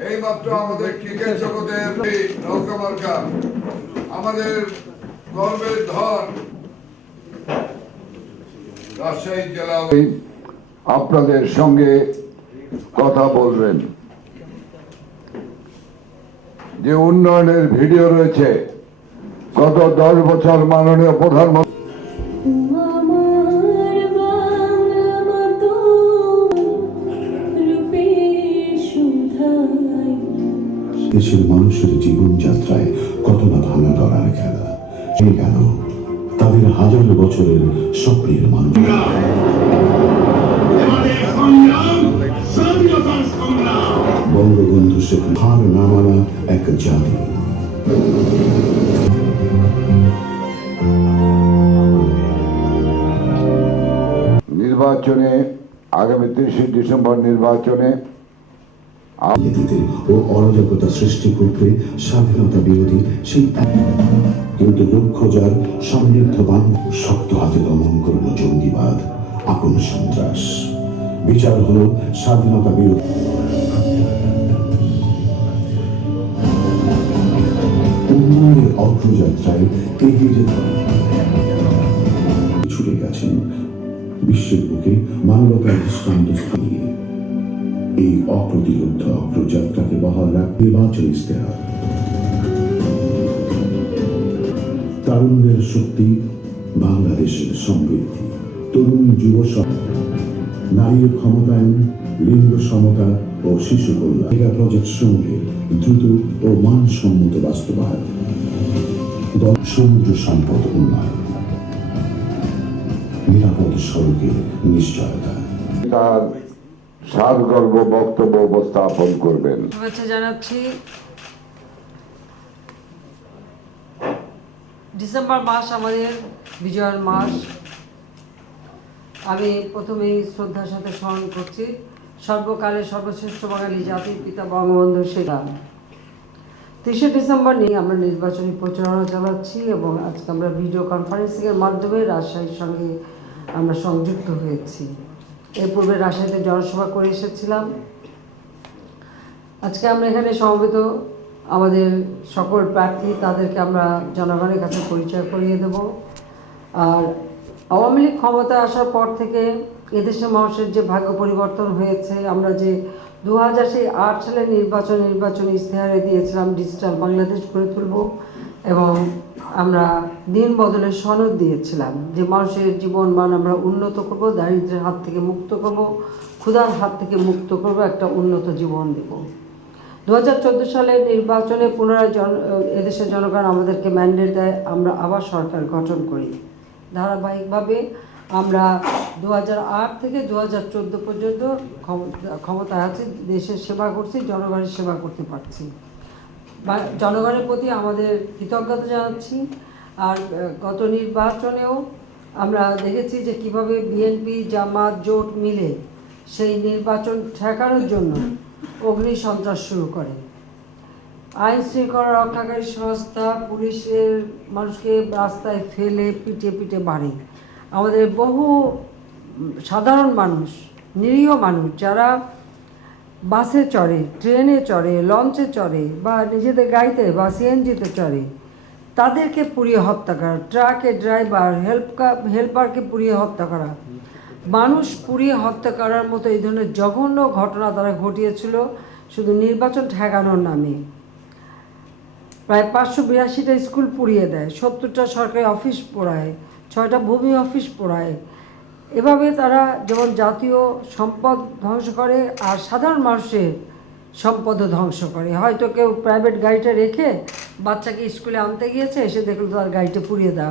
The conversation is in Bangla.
এইমাত্র আমাদের ক্রিকেট জগতের নৌকা মার্কা আমাদের গর্বের ধন রাজশাহী জেলা আপনাদের সঙ্গে কথা বলবেন। যে উন্নয়নের ভিডিও রয়েছে গত 10 বছর মাননীয় প্রধানমন্ত্রী দেশের মানুষের জীবনযাত্রায় কত না ভাঙা গড়ার খেলা সেই গেল তাদের হাজার বছরের স্বপ্নের মানুষ। বঙ্গবন্ধু শেখ হার না মানা এক জাতি। নির্বাচনে আগামী 30 ডিসেম্বর নির্বাচনে ও অরাজকতা সৃষ্টি করতে স্বাধীনতা বিরোধী সেই কিন্তু লক্ষ্য যার সমৃদ্ধবান শক্ত হাতে দমন করল জঙ্গিবাদ আপন সন্ত্রাস। বিচার হলো স্বাধীনতা বিরোধী উন্নয়নের অগ্রযাত্রায় এগিয়ে যেতে ছুটে গেছেন বিশ্বের বুকে মানবতার দৃষ্টান্ত স্থানীয় এই অপ্রতিরোধ অগ্রযাত্রাকে বহাল রাখ নির্বাচন ইস্তেহার। তারুণ্যের শক্তি বাংলাদেশের সমৃদ্ধি, তরুণ যুব নারীর ক্ষমতায়ন, লিঙ্গ সমতা ও শিশু কল্যাণ মেগা প্রজেক্ট সমূহের দ্রুত ও মানসম্মত বাস্তবায়ন, সমুদ্র সম্পদ উন্নয়ন, নিরাপদ সড়কের নিশ্চয়তা। তার সারগর্ভ বক্তব্য উপস্থাপন করবেন। শুভেচ্ছা জানাচ্ছি। ডিসেম্বর মাস আমাদের বিজয়ের মাস। আমি প্রথমেই শ্রদ্ধার সাথে স্মরণ করছি সর্বকালের সর্বশ্রেষ্ঠ বাঙালি জাতির পিতা বঙ্গবন্ধু শেখ। 30 ডিসেম্বর নিয়ে আমরা নির্বাচনী প্রচারণা চালাচ্ছি এবং আজকে আমরা ভিডিও কনফারেন্সিংয়ের মাধ্যমে রাজশাহীর সঙ্গে আমরা সংযুক্ত হয়েছি। এর পূর্বে রাজশাহীতে জনসভা করে এসেছিলাম। আজকে আমরা এখানে সমবেত আমাদের সকল প্রার্থী তাদেরকে আমরা জনগণের কাছে পরিচয় করিয়ে দেব। আর আওয়ামী লীগ ক্ষমতায় আসার পর থেকে এদেশের মানুষের যে ভাগ্য পরিবর্তন হয়েছে, আমরা যে 2008 সালে নির্বাচনী ইশতেহারে দিয়েছিলাম ডিজিটাল বাংলাদেশ গড়ে তুলব এবং আমরা দিন বদলের সনদ দিয়েছিলাম যে মানুষের জীবন মান আমরা উন্নত করব, দারিদ্র্যের হাত থেকে মুক্ত করব, ক্ষুধার হাত থেকে মুক্ত করব, একটা উন্নত জীবন দেব। 2014 সালের নির্বাচনে পুনরায় এদেশের জনগণ আমাদেরকে ম্যান্ডেট দেয়, আমরা আবার সরকার গঠন করি। ধারাবাহিকভাবে আমরা 2008 থেকে 2014 পর্যন্ত ক্ষমতায় আছি, দেশের সেবা করছি, জনগণের সেবা করতে পারছি। জনগণের প্রতি আমাদের কৃতজ্ঞতা জানাচ্ছি। আর গত নির্বাচনেও আমরা দেখেছি যে কিভাবে বিএনপি জামাত জোট মিলে সেই নির্বাচন ঠেকানোর জন্য অগ্নি সন্ত্রাস শুরু করে। আইন শৃঙ্খলা রক্ষাকারী সংস্থা পুলিশের মানুষকে রাস্তায় ফেলে পিটে মারে। আমাদের বহু সাধারণ মানুষ, নিরীহ মানুষ যারা বাসে চড়ে, ট্রেনে চড়ে, লঞ্চে চড়ে বা নিজেদের গাড়িতে বা সিএনজিতে চড়ে, তাদেরকে পুড়িয়ে হত্যা করা, ট্রাকের ড্রাইভার হেল্পারকে পুড়িয়ে হত্যা করা, মানুষ পুড়িয়ে হত্যা করার মতো এই ধরনের জঘন্য ঘটনা তারা ঘটিয়েছিল শুধু নির্বাচন ঠেকানোর নামে। প্রায় 582টা স্কুল পুড়িয়ে দেয়, 70টা সরকারি অফিস পোড়ায়, 6টা ভূমি অফিস পোড়ায়। এভাবে তারা যেমন জাতীয় সম্পদ ধ্বংস করে আর সাধারণ মানুষের সম্পদও ধ্বংস করে। হয়তো কেউ প্রাইভেট গাড়িটা রেখে বাচ্চাকে স্কুলে আনতে গিয়েছে, এসে দেখলো তার গাড়িটা পুড়িয়ে দেওয়া।